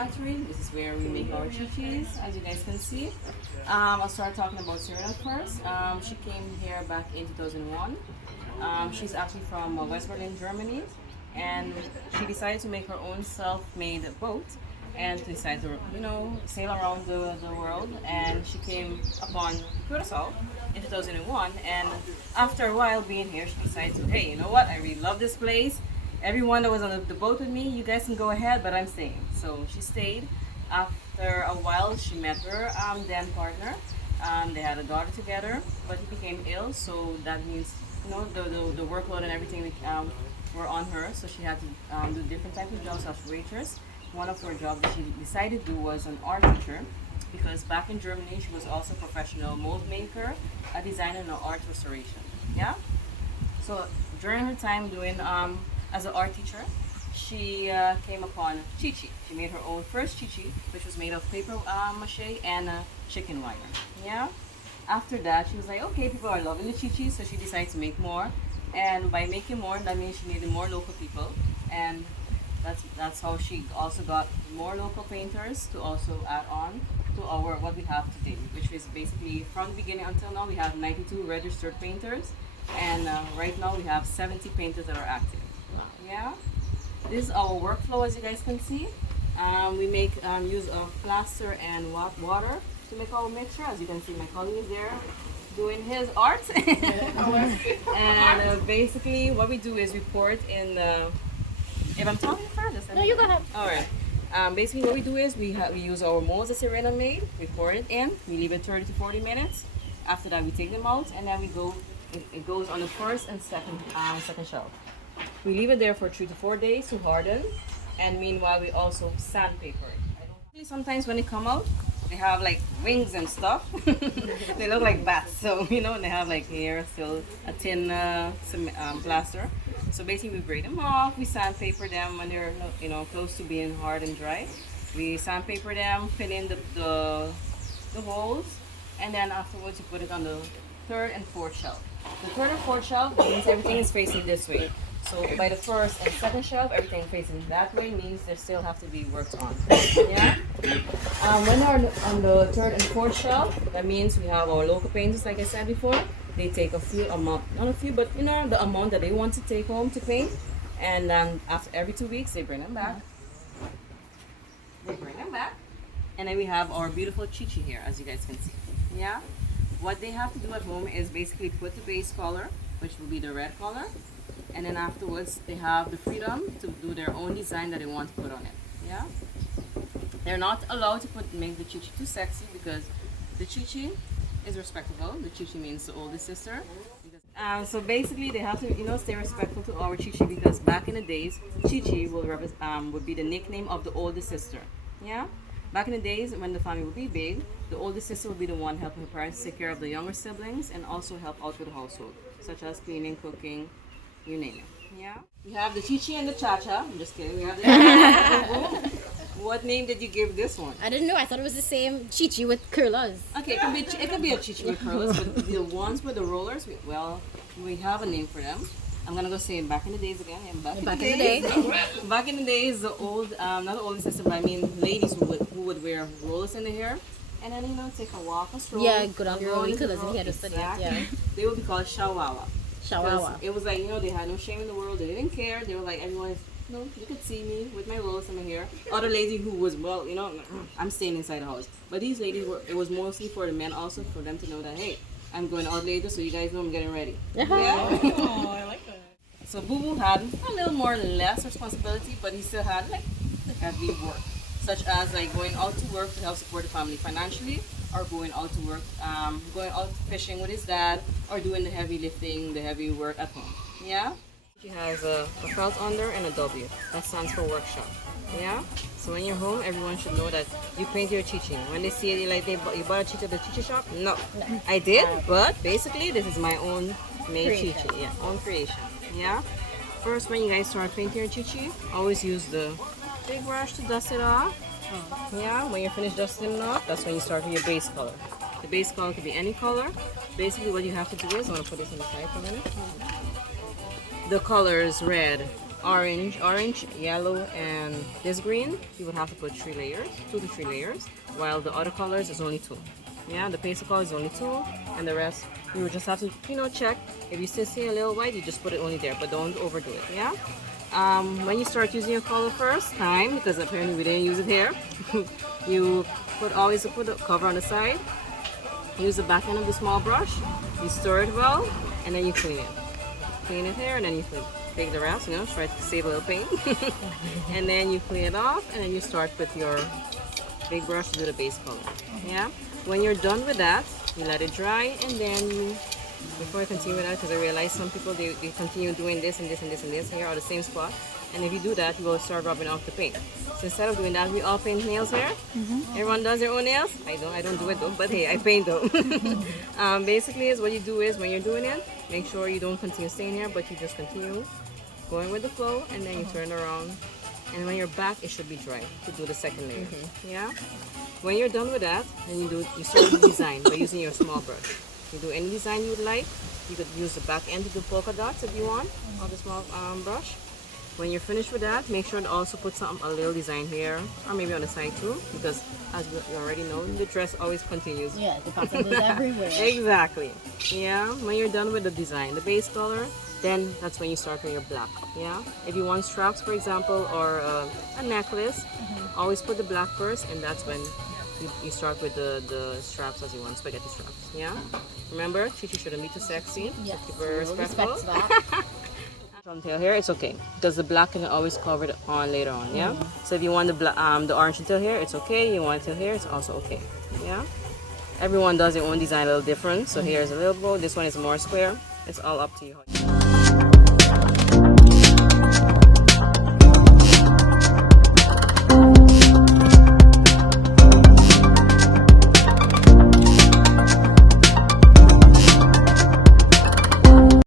factory. This is where we make our chichis, as you guys can see. I'll start talking about Serena first. She came here back in 2001. She's actually from West Berlin, Germany, and she decided to make her own self-made boat and to decide to, sail around the world. And she came upon Curacao in 2001, and after a while being here, she decided to, hey, you know what, I really love this place. Everyone that was on the boat with me, you guys can go ahead, but I'm staying. So she stayed. After a while, she met her then partner. They had a daughter together, but he became ill, so that means the workload and everything were on her. So she had to do different types of jobs, such as waitress. One of her jobs that she decided to do was an art teacher, because back in Germany she was also a professional mold maker, a designer, and an art restoration. Yeah. So during her time doing as an art teacher, she came upon Chichi. She made her own first Chichi, which was made of paper mache and chicken wire. Yeah. After that, she was like, okay, people are loving the Chichi, so she decided to make more. And by making more, that means she needed more local people, and that's how she also got more local painters to also add on to our what we have today, which is basically from the beginning until now we have 92 registered painters, and right now we have 70 painters that are active. Yeah, this is our workflow, as you guys can see. We make use of plaster and water to make our mixture. As you can see, my colleague is there doing his art. And basically what we do is we pour it in the, if I'm talking first, No, you go ahead. all right. Basically what we do is we use our molds that Serena made. We pour it in, we leave it 30 to 40 minutes. After that we take them out, and then it goes on the first and second shelf. We leave it there for 3 to 4 days to harden, and meanwhile we also sandpaper it. Sometimes when they come out, they have like wings and stuff. They look like bats, so and they have like hair, still a thin plaster. So basically we break them off, we sandpaper them when they're close to being hard and dry. We sandpaper them, fill in the holes, and then afterwards you put it on the third and fourth shelf. The third and fourth shelf means everything is facing this way. So by the first and second shelf, everything facing that way means there still have to be worked on. Yeah. When they're on the third and fourth shelf, that means we have our local painters, like I said before. They take a few amount, not a few, but the amount that they want to take home to paint, and then after every 2 weeks they bring them back. And then we have our beautiful Chichi here, as you guys can see. Yeah. What they have to do at home is basically put the base color, which will be the red color. And then afterwards, they have the freedom to do their own design that they want to put on it. Yeah, they're not allowed to make the Chichi too sexy, because the Chichi is respectable. The Chichi means the oldest sister. So basically, they have to stay respectful to our Chichi, because back in the days, Chichi would be the nickname of the oldest sister. Yeah. Back in the days when the family would be big, the oldest sister would be the one helping her parents take care of the younger siblings and also help out with the household, such as cleaning, cooking, you name it. Yeah. We have the Chichi and the Cha-Cha. I'm just kidding. We have the What name did you give this one? I didn't know. I thought it was the same Chichi with curlers. Okay, it could be a Chichi with curlers, but the ones with the rollers, we have a name for them. I'm gonna go say back in the days again. Back in the days, the old, not the oldest sister, but I mean ladies who would wear rollers in the hair, and then take a walk, a stroll. Yeah, go down your own colors and hear the study. Yeah. They would be called shawawa. Shawawa. It was like, they had no shame in the world. They didn't care. They were like, everyone, you could see me with my rollers in my hair. Other lady who was, I'm staying inside the house. But these ladies it was mostly for the men also, for them to know that, hey, I'm going out later, so you guys know I'm getting ready. Yeah. Oh, I like that. So Boo Boo had a little more less responsibility, but he still had like the heavy work, such as like going out to work to help support the family financially, or going out to work, going out fishing with his dad, or doing the heavy lifting, the heavy work at home. Yeah. She has a felt under and a W. That stands for workshop. Yeah. So when you're home, everyone should know that you paint your Chichi. When they see it, like you bought a Chichi at the Chichi shop? No. I did, but basically this is my own made Chichi. Yeah, own creation. Yeah. First, when you guys start painting your Chichi, always use the big brush to dust it off. Yeah. When you're finished dusting it off, that's when you start with your base color. The base color could be any color. Basically, what you have to do is, I'm gonna put this on the side for a minute. The colors red, orange, yellow, and this green, you would have to put 3 layers, 2 to 3 layers, while the other colors is only 2. Yeah, the pastel color is only 2, and the rest you would just have to, check. If you still see a little white, you just put it only there, but don't overdo it. Yeah. When you start using your color first time, because apparently we didn't use it here, you always put the cover on the side. Use the back end of the small brush. You stir it well, and then you clean it. Clean it here, and then you take the rest. Try to save a little paint, and then you clean it off, and then you start with your big brush to do the base color. Yeah. When you're done with that, you let it dry, and then before I continue with that, because I realize some people they continue doing this and this and this and this here on the same spot, and if you do that, you will start rubbing off the paint. So instead of doing that, we all paint nails here. Everyone does their own nails. I don't do it though, but hey, I paint though. Basically, is what you do is when you're doing it, make sure you don't continue staying here, but you just continue going with the flow, and then you turn around. And when you're back, it should be dry to do the second layer. Yeah. When you're done with that, then you start the design by using your small brush. You do any design you would like. You could use the back end to do polka dots if you want, on the small brush. When you're finished with that, make sure to also put a little design here, or maybe on the side too, because as you already know, the dress always continues. Yeah, the pattern is everywhere. Exactly. Yeah. When you're done with the design, the base color, then that's when you start with your black. Yeah. If you want straps, for example, or a necklace, always put the black first, and that's when you start with the straps as you want, spaghetti straps. Yeah. Remember, Chichi shouldn't be too sexy. Yes, Keep her we'll respectful. respect that. Until here, it's okay because the black can always cover it on later on. Yeah. So if you want the orange until here, it's okay. You want it till here, it's also okay. Yeah. Everyone does their own design a little different. So here's a little bow. This one is more square. It's all up to you.